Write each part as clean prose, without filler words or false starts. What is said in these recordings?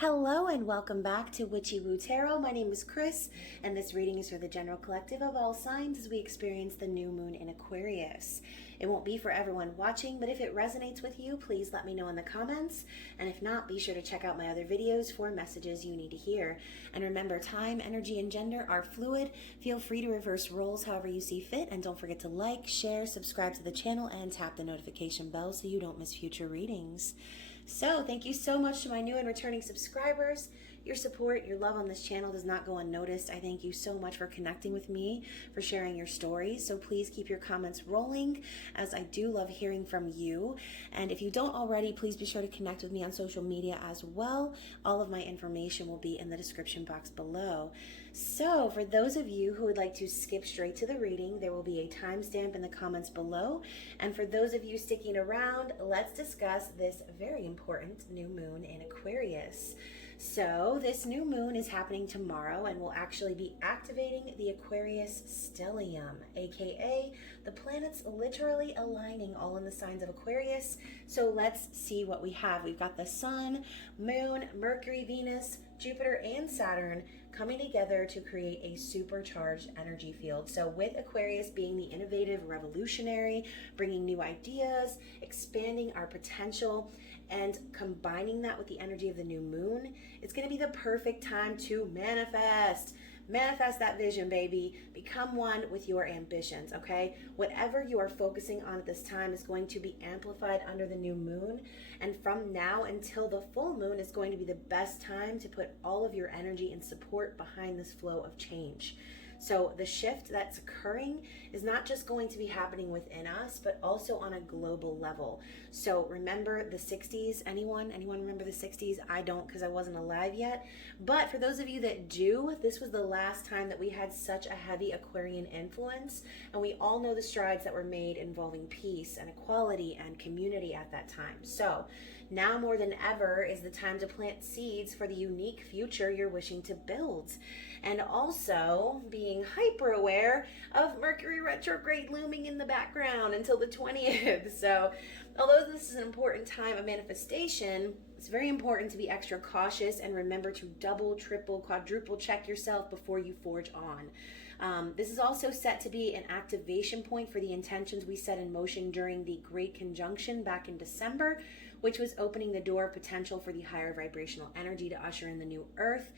Hello and welcome back to Witchy-Woo Tarot. My name is Chris, and this reading is for the general collective of all signs as we experience the new moon in Aquarius. It won't be for everyone watching, but if it resonates with you, please let me know in the comments. And if not, be sure to check out my other videos for messages you need to hear. And remember, time, energy, and gender are fluid. Feel free to reverse roles however you see fit. And don't forget to like, share, subscribe to the channel, and tap the notification bell so you don't miss future readings. So thank you so much to my new and returning subscribers. Your support, your love on this channel does not go unnoticed. I thank you so much for connecting with me, for sharing your stories. So please keep your comments rolling, as I do love hearing from you. And if you don't already, please be sure to connect with me on social media as well. All of my information will be in the description box below. So for those of you who would like to skip straight to the reading, there will be a timestamp in the comments below. And for those of you sticking around, let's discuss this very important new moon in Aquarius. So this new moon is happening tomorrow and will actually be activating the Aquarius stellium, aka the planets literally aligning all in the signs of Aquarius. So let's see what we have. We've got the Sun, Moon, Mercury, Venus, Jupiter, and Saturn coming together to create a supercharged energy field. So with Aquarius being the innovative, revolutionary, bringing new ideas, expanding our potential, and combining that with the energy of the new moon, it's going to be the perfect time to manifest. Manifest that vision, baby. Become one with your ambitions, okay? Whatever you are focusing on at this time is going to be amplified under the new moon. And from now until the full moon is going to be the best time to put all of your energy and support behind this flow of change. So the shift that's occurring is not just going to be happening within us, but also on a global level. So remember the 60s? Anyone remember the 60s? I don't, because I wasn't alive yet. But for those of you that do, this was the last time that we had such a heavy Aquarian influence. And we all know the strides that were made involving peace and equality and community at that time. So now more than ever is the time to plant seeds for the unique future you're wishing to build. And also being hyper aware of Mercury retrograde looming in the background until the 20th. So although this is an important time of manifestation, it's very important to be extra cautious and remember to double, triple, quadruple check yourself before you forge on. This is also set to be an activation point for the intentions we set in motion during the Great Conjunction back in December, which was opening the door of potential for the higher vibrational energy to usher in the new earth.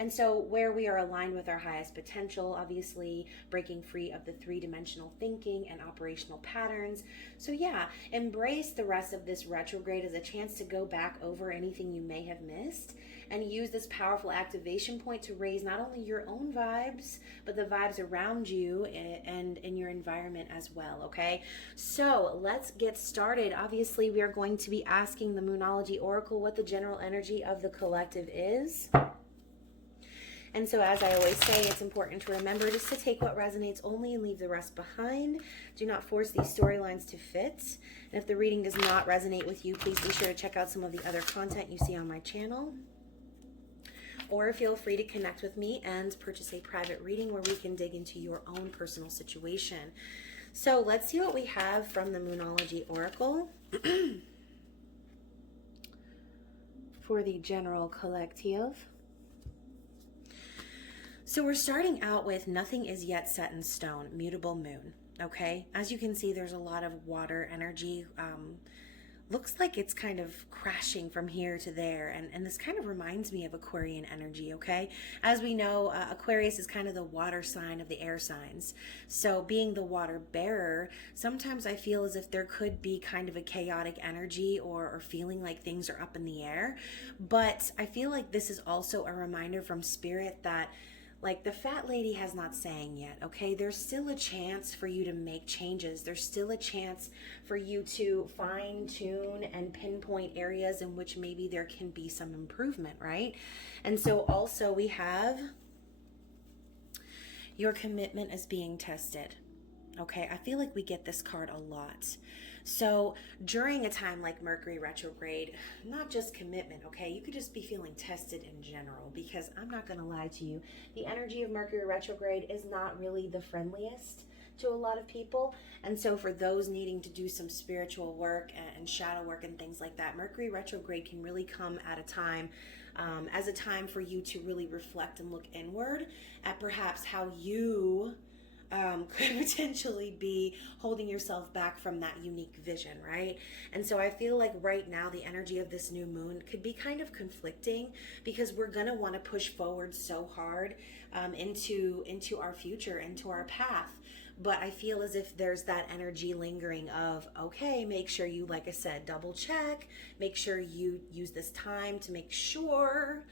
And so where we are aligned with our highest potential, obviously breaking free of the three-dimensional thinking and operational patterns. So yeah, embrace the rest of this retrograde as a chance to go back over anything you may have missed and use this powerful activation point to raise not only your own vibes, but the vibes around you and in your environment as well, okay? So let's get started. Obviously, we are going to be asking the Moonology Oracle what the general energy of the collective is. And so as I always say, it's important to remember just to take what resonates only and leave the rest behind. Do not force these storylines to fit. And if the reading does not resonate with you, please be sure to check out some of the other content you see on my channel. Or feel free to connect with me and purchase a private reading where we can dig into your own personal situation. So let's see what we have from the Moonology Oracle for the general collective. So we're starting out with nothing is yet set in stone, mutable moon, okay? As you can see, there's a lot of water energy. Looks like it's kind of crashing from here to there. And this kind of reminds me of Aquarian energy, okay? As we know, Aquarius is kind of the water sign of the air signs. So being the water bearer, sometimes I feel as if there could be kind of a chaotic energy or feeling like things are up in the air. But I feel like this is also a reminder from Spirit that like the fat lady has not sang yet, okay? There's still a chance for you to make changes. There's still a chance for you to fine tune and pinpoint areas in which maybe there can be some improvement, right? And so also we have your commitment is being tested, okay? I feel like we get this card a lot. So during a time like Mercury retrograde, not just commitment, okay? You could just be feeling tested in general, because I'm not going to lie to you. The energy of Mercury retrograde is not really the friendliest to a lot of people. And so for those needing to do some spiritual work and shadow work and things like that, Mercury retrograde can really come at a time as a time for you to really reflect and look inward at perhaps how you could potentially be holding yourself back from that unique vision, right? And so I feel like right now the energy of this new moon could be kind of conflicting, because we're going to want to push forward so hard into our future, into our path. But I feel as if there's that energy lingering of, okay, make sure you, like I said, double check, make sure you use this time to make super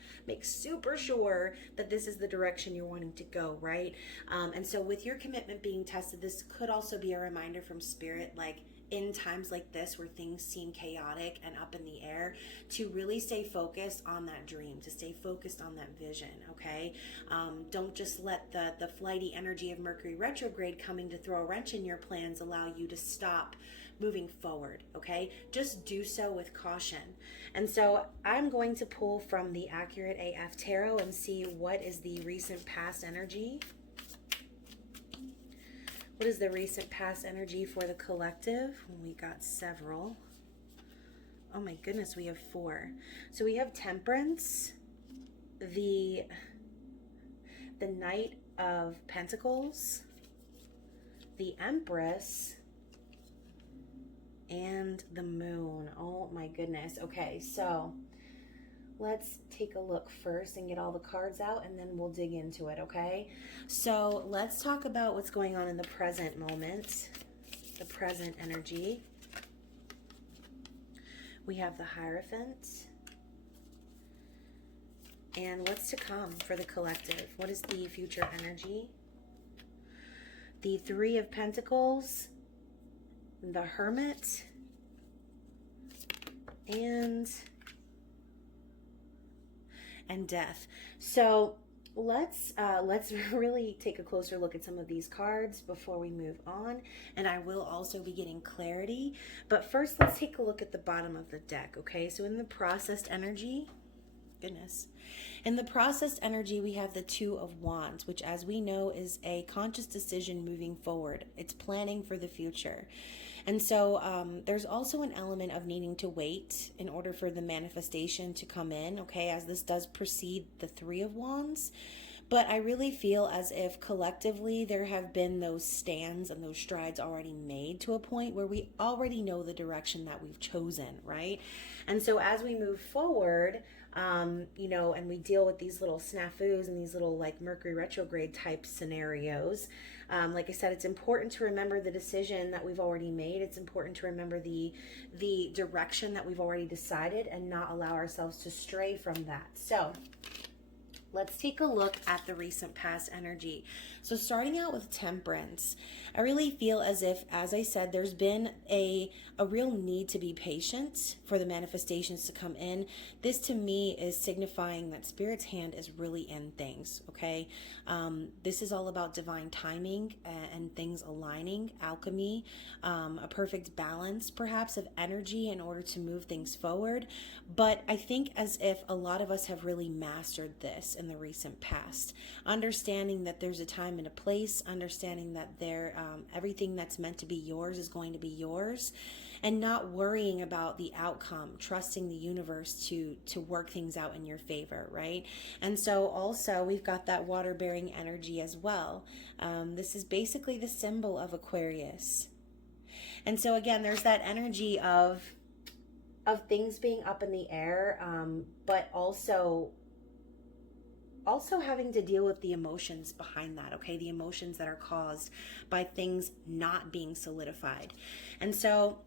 sure that this is the direction you're wanting to go, right? And so with your commitment being tested, this could also be a reminder from Spirit, like, in times like this where things seem chaotic and up in the air, to really stay focused on that dream, to stay focused on that vision, okay? Don't just let the flighty energy of Mercury retrograde coming to throw a wrench in your plans allow you to stop moving forward, okay? Just do so with caution. And so I'm going to pull from the Accurate AF Tarot and see what is the recent past energy. What is the recent past energy for the collective? We got several. Oh my goodness, we have 4. So we have Temperance, the Knight of Pentacles, the Empress, and the Moon. Oh my goodness. Okay, so let's take a look first and get all the cards out, and then we'll dig into it, okay? So let's talk about what's going on in the present moment, the present energy. We have the Hierophant. And what's to come for the collective? What is the future energy? The Three of Pentacles, the Hermit, and Death. So let's really take a closer look at some of these cards before we move on, and I will also be getting clarity. But first, let's take a look at the bottom of the deck, okay? So in the processed energy, in the processed energy, we have the Two of Wands, which, as we know, is a conscious decision moving forward. It's planning for the future. And so there's also an element of needing to wait in order for the manifestation to come in, okay, as this does precede the Three of Wands. But I really feel as if collectively there have been those stands and those strides already made to a point where we already know the direction that we've chosen, right? And so as we move forward, you know, and we deal with these little snafus and these little like Mercury retrograde type scenarios, like I said, it's important to remember the decision that we've already made. It's important to remember the direction that we've already decided and not allow ourselves to stray from that. So let's take a look at the recent past energy. So starting out with Temperance, I really feel as if, as I said, there's been a real need to be patient for the manifestations to come in. This to me is signifying that Spirit's hand is really in things, okay? This is all about divine timing and things aligning, alchemy, a perfect balance perhaps of energy in order to move things forward. But I think as if a lot of us have really mastered this in the recent past, understanding that there's a time and a place, understanding that everything that's meant to be yours is going to be yours, and not worrying about the outcome, trusting the universe to work things out in your favor, right? And so also we've got that water-bearing energy as well. This is basically the symbol of Aquarius. And so again, there's that energy of things being up in the air, but also having to deal with the emotions behind that, okay? The emotions that are caused by things not being solidified. And so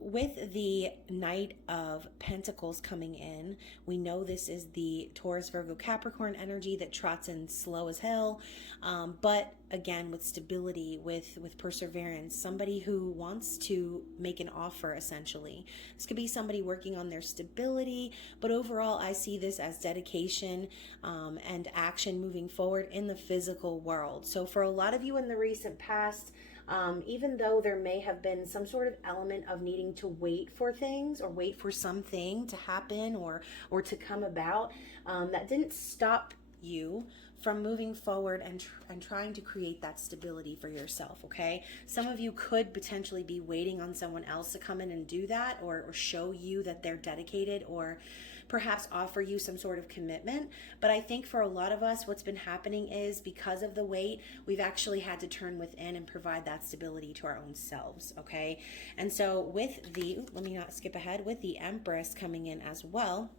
with the Knight of Pentacles coming in, we know this is the Taurus, Virgo, Capricorn energy that trots in slow as hell, but again, with stability, with perseverance, somebody who wants to make an offer, essentially. This could be somebody working on their stability, but overall, I see this as dedication and action moving forward in the physical world. So for a lot of you in the recent past, even though there may have been some sort of element of needing to wait for things or wait for something to happen or to come about, that didn't stop you from moving forward and trying to create that stability for yourself, okay? Some of you could potentially be waiting on someone else to come in and do that, or show you that they're dedicated, or perhaps offer you some sort of commitment. But I think for a lot of us, what's been happening is, because of the wait, we've actually had to turn within and provide that stability to our own selves, okay? And so with the, let me not skip ahead, with the Empress coming in as well,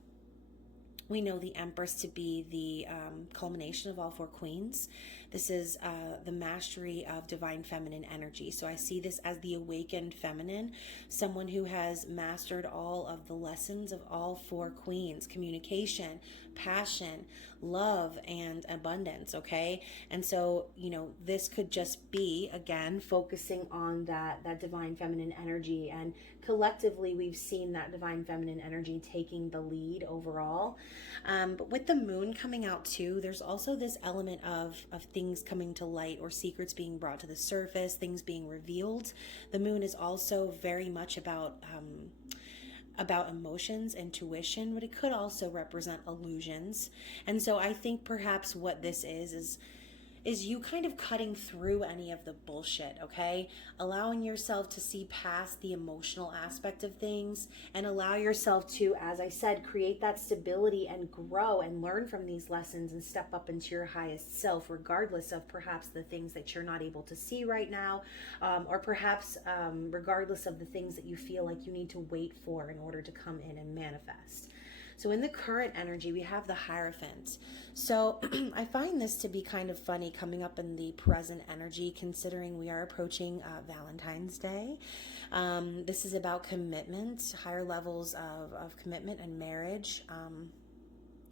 we know the Empress to be the culmination of all four queens. This is the mastery of divine feminine energy. So I see this as the awakened feminine, someone who has mastered all of the lessons of all four queens: communication, passion, love, and abundance, okay? And so, you know, this could just be, again, focusing on that divine feminine energy. And collectively, we've seen that divine feminine energy taking the lead overall. But with the moon coming out too, there's also this element of things coming to light, or secrets being brought to the surface, things being revealed. The moon is also very much about emotions, intuition, but it could also represent illusions. And so I think perhaps what this is you kind of cutting through any of the bullshit, okay? Allowing yourself to see past the emotional aspect of things, and allow yourself to, as I said, create that stability and grow and learn from these lessons and step up into your highest self, regardless of perhaps the things that you're not able to see right now, or perhaps regardless of the things that you feel like you need to wait for in order to come in and manifest. So in the current energy, we have the Hierophant. So I find this to be kind of funny coming up in the present energy, considering we are approaching Valentine's Day. This is about commitment, higher levels of commitment and marriage,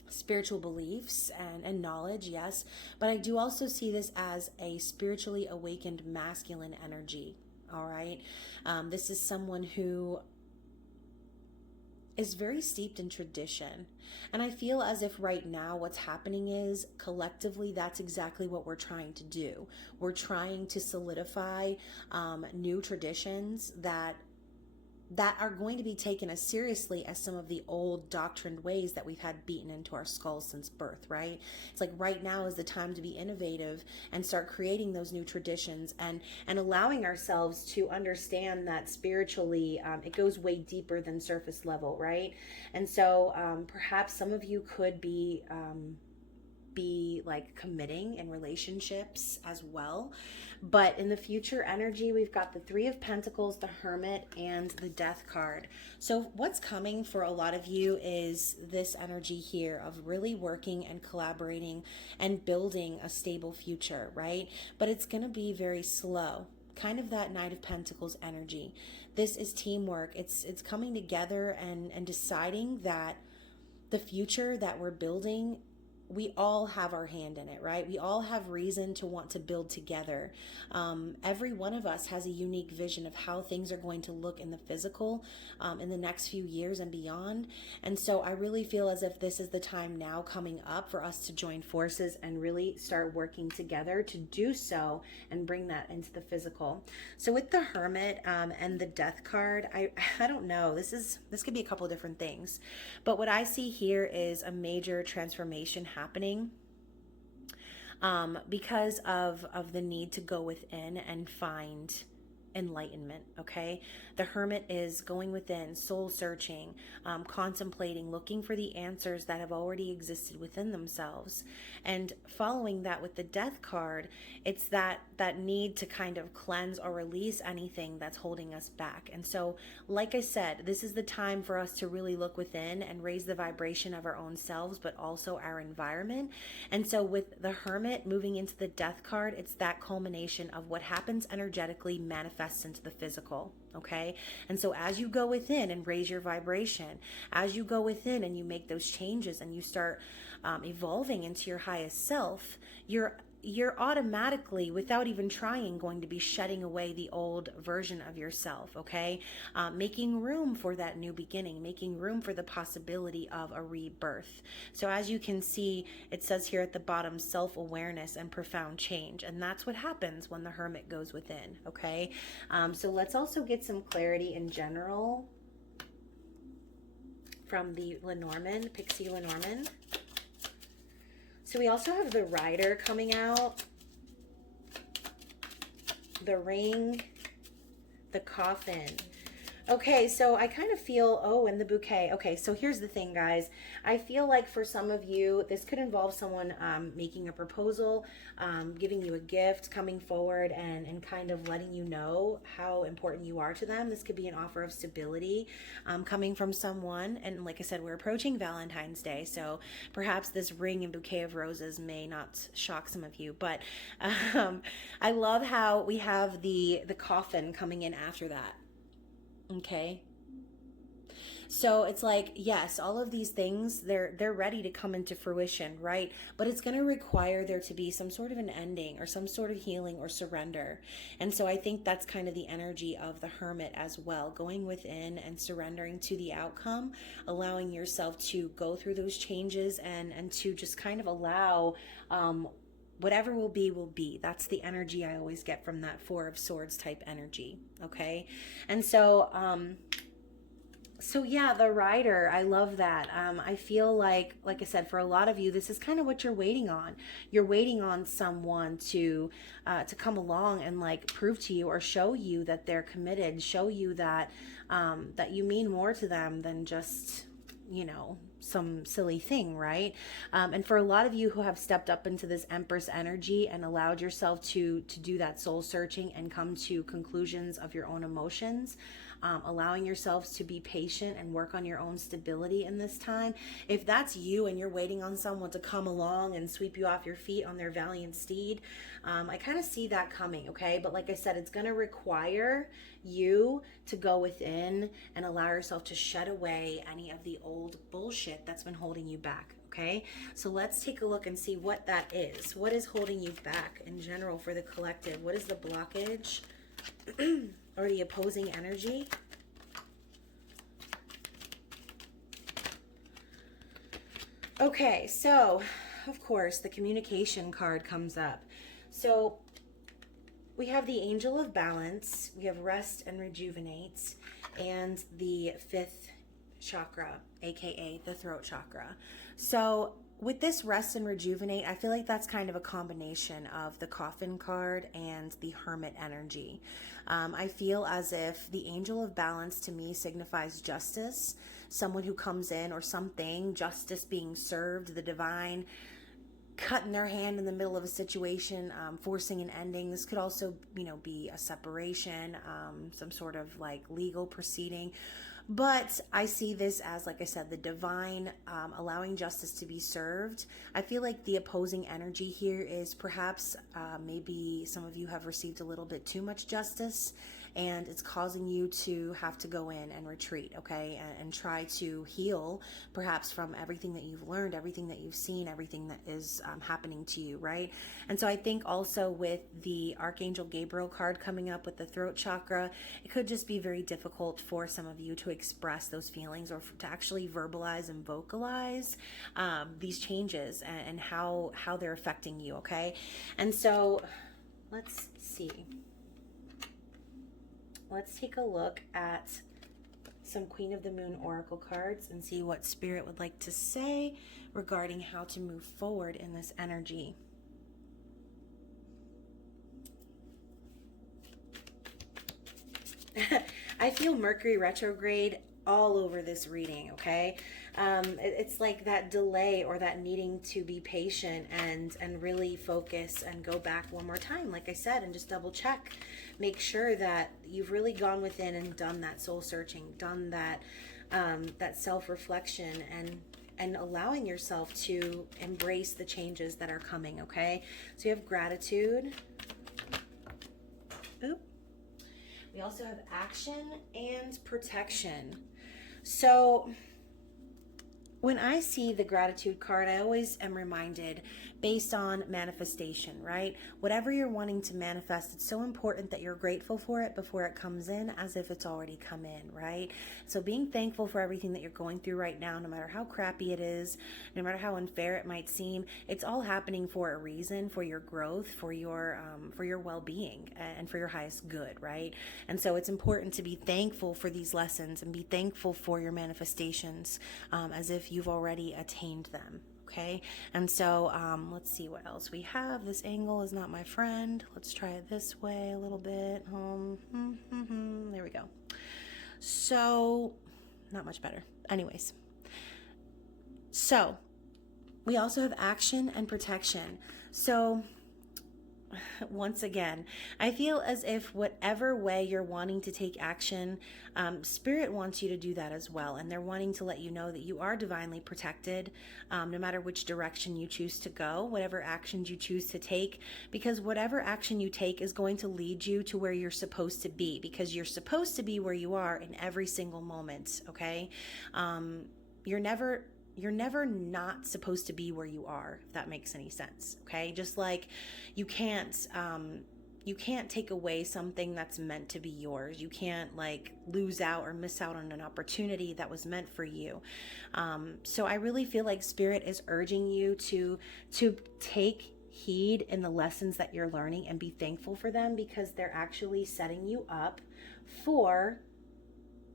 spiritual beliefs and knowledge, yes. But I do also see this as a spiritually awakened masculine energy, all right? This is someone who is very steeped in tradition. And I feel as if right now what's happening is, collectively, that's exactly what we're trying to do. We're trying to solidify new traditions that are going to be taken as seriously as some of the old doctrined ways that we've had beaten into our skulls since birth, right? It's like right now is the time to be innovative and start creating those new traditions, and allowing ourselves to understand that spiritually it goes way deeper than surface level, right? And so perhaps some of you could be like committing in relationships as well. But in the future energy, we've got the Three of Pentacles, the Hermit, and the Death card. So what's coming for a lot of you is this energy here of really working and collaborating and building a stable future, right? But it's going to be very slow. Kind of that Knight of Pentacles energy. This is teamwork. It's coming together and deciding that the future that we're building, we all have our hand in it, right? We all have reason to want to build together. Every one of us has a unique vision of how things are going to look in the physical in the next few years and beyond. And so I really feel as if this is the time now coming up for us to join forces and really start working together to do so and bring that into the physical. So with the Hermit and the Death card, I don't know. This could be a couple of different things. But what I see here is a major transformation happening because of the need to go within and find enlightenment, okay? The Hermit is going within, soul searching, contemplating, looking for the answers that have already existed within themselves. And following that with the Death card, it's that need to kind of cleanse or release anything that's holding us back. And so, like I said, this is the time for us to really look within and raise the vibration of our own selves, but also our environment. And so with the Hermit moving into the Death card, it's that culmination of what happens energetically manifests into the physical, okay? And so as you go within and raise your vibration, as you go within and you make those changes and you start evolving into your highest self, you're automatically, without even trying, going to be shedding away the old version of yourself, okay? Making room for that new beginning, making room for the possibility of a rebirth. So as you can see, it says here at the bottom, self-awareness and profound change. And that's what happens when the Hermit goes within, okay? So let's also get some clarity in general from the Lenormand, Pixie Lenormand. So we also have the Rider coming out, the Ring, the Coffin. Okay, so I kind of feel, oh, and the Bouquet. Okay, so here's the thing, guys. I feel like for some of you, this could involve someone making a proposal, giving you a gift, coming forward and kind of letting you know how important you are to them. This could be an offer of stability coming from someone. And like I said, we're approaching Valentine's Day, so perhaps this ring and bouquet of roses may not shock some of you. But I love how we have the coffin coming in after that. Okay. So it's like, yes, all of these things, they're ready to come into fruition, right? But it's going to require there to be some sort of an ending or some sort of healing or surrender. And so I think that's kind of the energy of the Hermit as well, going within and surrendering to the outcome, allowing yourself to go through those changes and to just kind of allow whatever will be, will be. That's the energy I always get from that Four of Swords type energy, okay? And so, so yeah, the Rider, I love that. I feel like I said, for a lot of you, this is kind of what you're waiting on. You're waiting on someone to come along and like prove to you or show you that they're committed, show you that, that you mean more to them than just, you know, some silly thing, right? And for a lot of you who have stepped up into this Empress energy and allowed yourself to do that soul searching and come to conclusions of your own emotions, allowing yourselves to be patient and work on your own stability in this time. If that's you and you're waiting on someone to come along and sweep you off your feet on their valiant steed, I kind of see that coming, okay? But like I said, it's going to require you to go within and allow yourself to shed away any of the old bullshit that's been holding you back, okay? So let's take a look and see what that is. What is holding you back in general for the collective? What is the blockage or the opposing energy? Okay, so of course the communication card comes up. So we have the Angel of Balance, we have Rest and Rejuvenate, and the 5th chakra, aka the throat chakra. So with this Rest and Rejuvenate, I feel like that's kind of a combination of the Coffin card and the Hermit energy. I feel as if the Angel of Balance to me signifies justice, someone who comes in, or something, justice being served, the divine cutting their hand in the middle of a situation, forcing an ending. This could also, you know, be a separation, some sort of like legal proceeding. But I see this as, like I said, the divine allowing justice to be served. I feel like the opposing energy here is perhaps maybe some of you have received a little bit too much justice, and it's causing you to have to go in and retreat, okay, and try to heal perhaps from everything that you've learned, everything that you've seen, everything that is happening to you, right? And so I think also with the Archangel Gabriel card coming up with the throat chakra, it could just be very difficult for some of you to express those feelings or to actually verbalize and vocalize these changes and how they're affecting you, okay? And so let's see. Let's take a look at some Queen of the Moon Oracle cards and see what Spirit would like to say regarding how to move forward in this energy. I feel Mercury retrograde all over this reading, okay? It's like that delay or that needing to be patient and really focus and go back one more time, like I said, and just double check. Make sure that you've really gone within and done that soul searching, done that that self-reflection and allowing yourself to embrace the changes that are coming, okay? So you have gratitude. Oop. We also have action and protection. So when I see the gratitude card, I always am reminded based on manifestation, right? Whatever you're wanting to manifest, it's so important that you're grateful for it before it comes in, as if it's already come in, right? So being thankful for everything that you're going through right now, no matter how crappy it is, no matter how unfair it might seem, it's all happening for a reason, for your growth, for your well-being, and for your highest good, right? And so it's important to be thankful for these lessons and be thankful for your manifestations, as if you've already attained them. okay? And so let's see what else we have. This angle is not my friend. Let's try it this way a little bit. There we go. So not much better. Anyways, so we also have action and protection. So once again, I feel as if whatever way you're wanting to take action, Spirit wants you to do that as well. And they're wanting to let you know that you are divinely protected, no matter which direction you choose to go, whatever actions you choose to take, because whatever action you take is going to lead you to where you're supposed to be, because you're supposed to be where you are in every single moment, okay? You're never not supposed to be where you are, if that makes any sense, okay? Just like you can't take away something that's meant to be yours. You can't like lose out or miss out on an opportunity that was meant for you. So I really feel like Spirit is urging you to take heed in the lessons that you're learning and be thankful for them, because they're actually setting you up for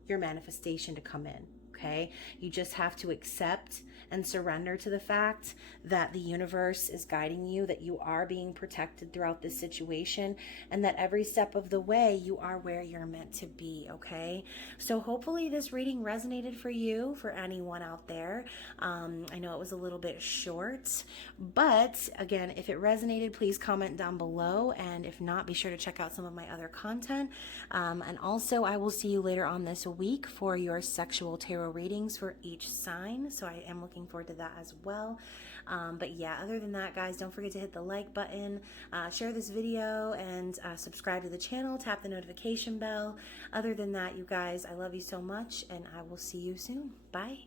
your manifestation to come in. Okay, you just have to accept and surrender to the fact that the universe is guiding you, that you are being protected throughout this situation, and that every step of the way you are where you're meant to be, okay? So hopefully this reading resonated for you, for anyone out there. I know it was a little bit short, but again, if it resonated, please comment down below, and if not, be sure to check out some of my other content. And also, I will see you later on this week for your sexual tarot readings for each sign, so I am looking forward to that as well. But yeah, other than that, guys, don't forget to hit the like button, share this video, and subscribe to the channel, tap the notification bell. Other than that, you guys, I love you so much, and I will see you soon. Bye.